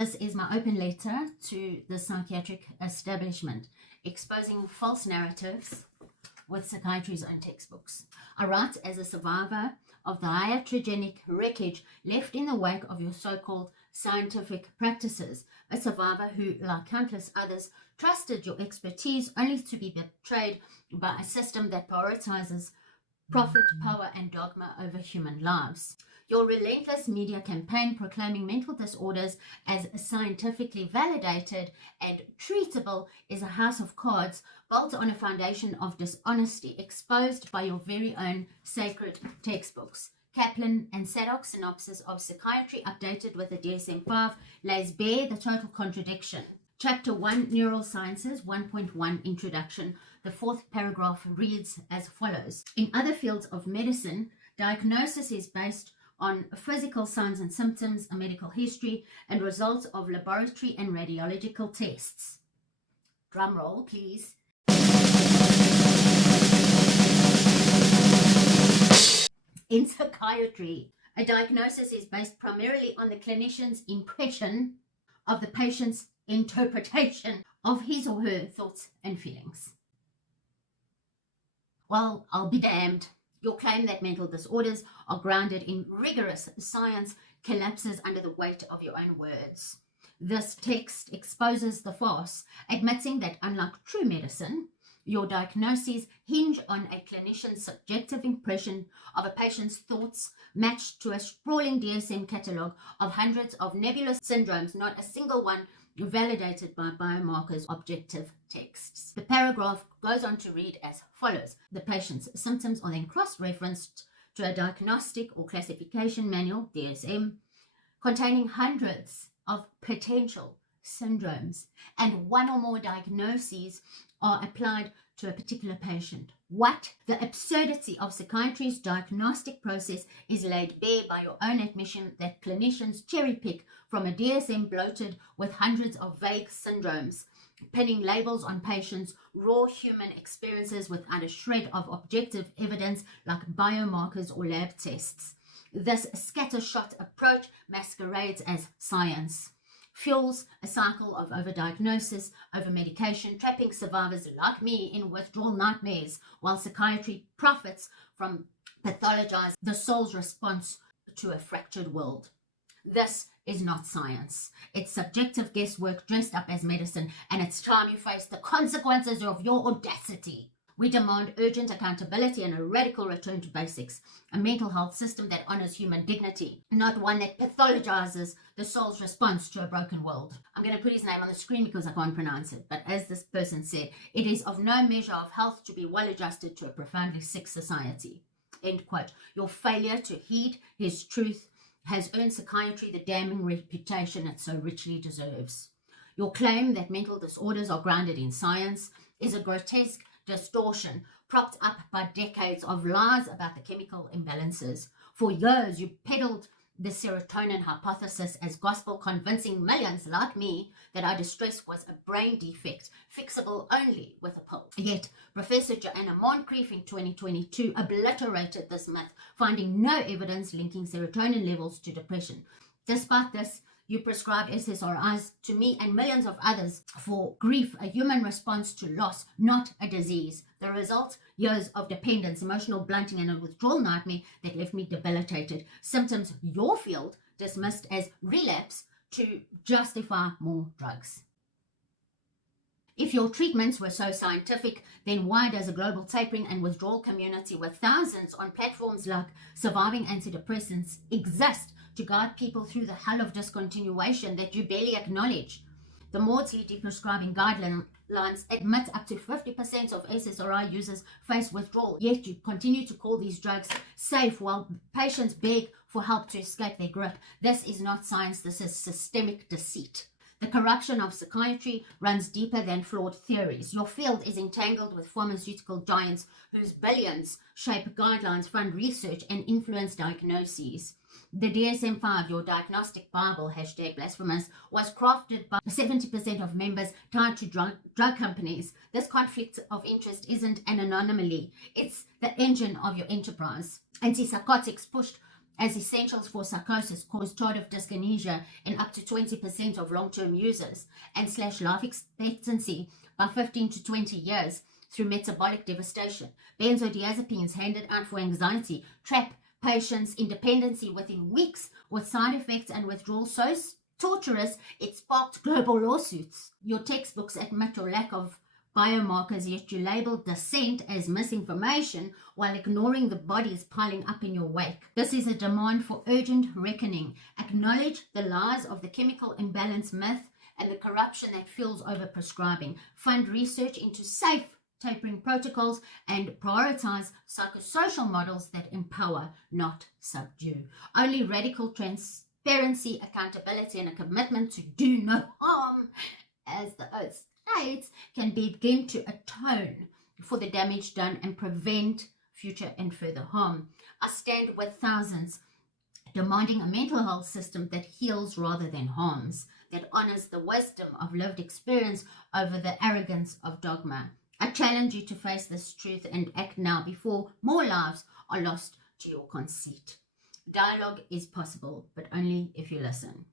This is my open letter to the psychiatric establishment, exposing false narratives with psychiatry's own textbooks. I write as a survivor of the iatrogenic wreckage left in the wake of your so-called scientific practices, a survivor who, like countless others, trusted your expertise only to be betrayed by a system that prioritizes profit, power, and dogma over human lives. Your relentless media campaign proclaiming mental disorders as scientifically validated and treatable is a house of cards built on a foundation of dishonesty exposed by your very own sacred textbooks. Kaplan and Sadok's synopsis of psychiatry updated with the DSM-5 lays bare the total contradiction. Chapter 1, Neurosciences 1.1 Introduction. The fourth paragraph reads as follows. In other fields of medicine, diagnosis is based on physical signs and symptoms, a medical history, and results of laboratory and radiological tests. Drum roll, please. In psychiatry, a diagnosis is based primarily on the clinician's impression of the patient's interpretation of his or her thoughts and feelings. Well, I'll be damned. Your claim that mental disorders are grounded in rigorous science collapses under the weight of your own words. This text exposes the farce, admitting that unlike true medicine, your diagnoses hinge on a clinician's subjective impression of a patient's thoughts matched to a sprawling DSM catalogue of hundreds of nebulous syndromes, not a single one validated by biomarkers' objective texts. The paragraph goes on to read as follows. The patient's symptoms are then cross-referenced to a diagnostic or classification manual, DSM, containing hundreds of potential syndromes, and one or more diagnoses are applied to a particular patient. What? The absurdity of psychiatry's diagnostic process is laid bare by your own admission that clinicians cherry-pick from a DSM bloated with hundreds of vague syndromes, pinning labels on patients' raw human experiences without a shred of objective evidence like biomarkers or lab tests. This scattershot approach masquerades as science, fuels a cycle of overdiagnosis, overmedication, trapping survivors like me in withdrawal nightmares, while psychiatry profits from Pathologize, the soul's response to a fractured world. This is not science. It's subjective guesswork dressed up as medicine, and it's time you face the consequences of your audacity. We demand urgent accountability and a radical return to basics, a mental health system that honors human dignity, not one that pathologizes the soul's response to a broken world. I'm going to put his name on the screen because I can't pronounce it, but as this person said, it is of no measure of health to be well adjusted to a profoundly sick society. End quote. Your failure to heed his truth has earned psychiatry the damning reputation it so richly deserves. Your claim that mental disorders are grounded in science is a grotesque distortion propped up by decades of lies about the chemical imbalances. For years, you peddled the serotonin hypothesis as gospel, convincing millions like me that our distress was a brain defect, fixable only with a pill. Yet, Professor Joanna Moncrief in 2022 obliterated this myth, finding no evidence linking serotonin levels to depression. Despite this, you prescribed SSRIs to me and millions of others for grief, a human response to loss, not a disease. The result? Years of dependence, emotional blunting, and a withdrawal nightmare that left me debilitated. Symptoms your field dismissed as relapse to justify more drugs. If your treatments were so scientific, then why does a global tapering and withdrawal community with thousands on platforms like Surviving Antidepressants exist to guide people through the hell of discontinuation that you barely acknowledge? The Maudsley prescribing guidelines admit up to 50% of SSRI users face withdrawal, yet you continue to call these drugs safe while patients beg for help to escape their grip. This is not science, this is systemic deceit. The corruption of psychiatry runs deeper than flawed theories. Your field is entangled with pharmaceutical giants whose billions shape guidelines, fund research, and influence diagnoses. The DSM-5, your diagnostic Bible, #blasphemous, was crafted by 70% of members tied to drug companies. This conflict of interest isn't an anomaly. It's the engine of your enterprise. Antipsychotics pushed as essentials for psychosis cause tardive dyskinesia in up to 20% of long-term users and slash life expectancy by 15 to 20 years through metabolic devastation. Benzodiazepines handed out for anxiety trap patients' independency within weeks with side effects and withdrawal so torturous it sparked global lawsuits. Your textbooks admit your lack of biomarkers, yet you label dissent as misinformation while ignoring the bodies piling up in your wake. This is a demand for urgent reckoning. Acknowledge the lies of the chemical imbalance myth and the corruption that fuels overprescribing. Fund research into safe tapering protocols and prioritize psychosocial models that empower, not subdue. Only radical transparency, accountability, and a commitment to do no harm, as the oath states, can begin to atone for the damage done and prevent future and further harm. I stand with thousands demanding a mental health system that heals rather than harms, that honors the wisdom of lived experience over the arrogance of dogma. I challenge you to face this truth and act now before more lives are lost to your conceit. Dialogue is possible, but only if you listen.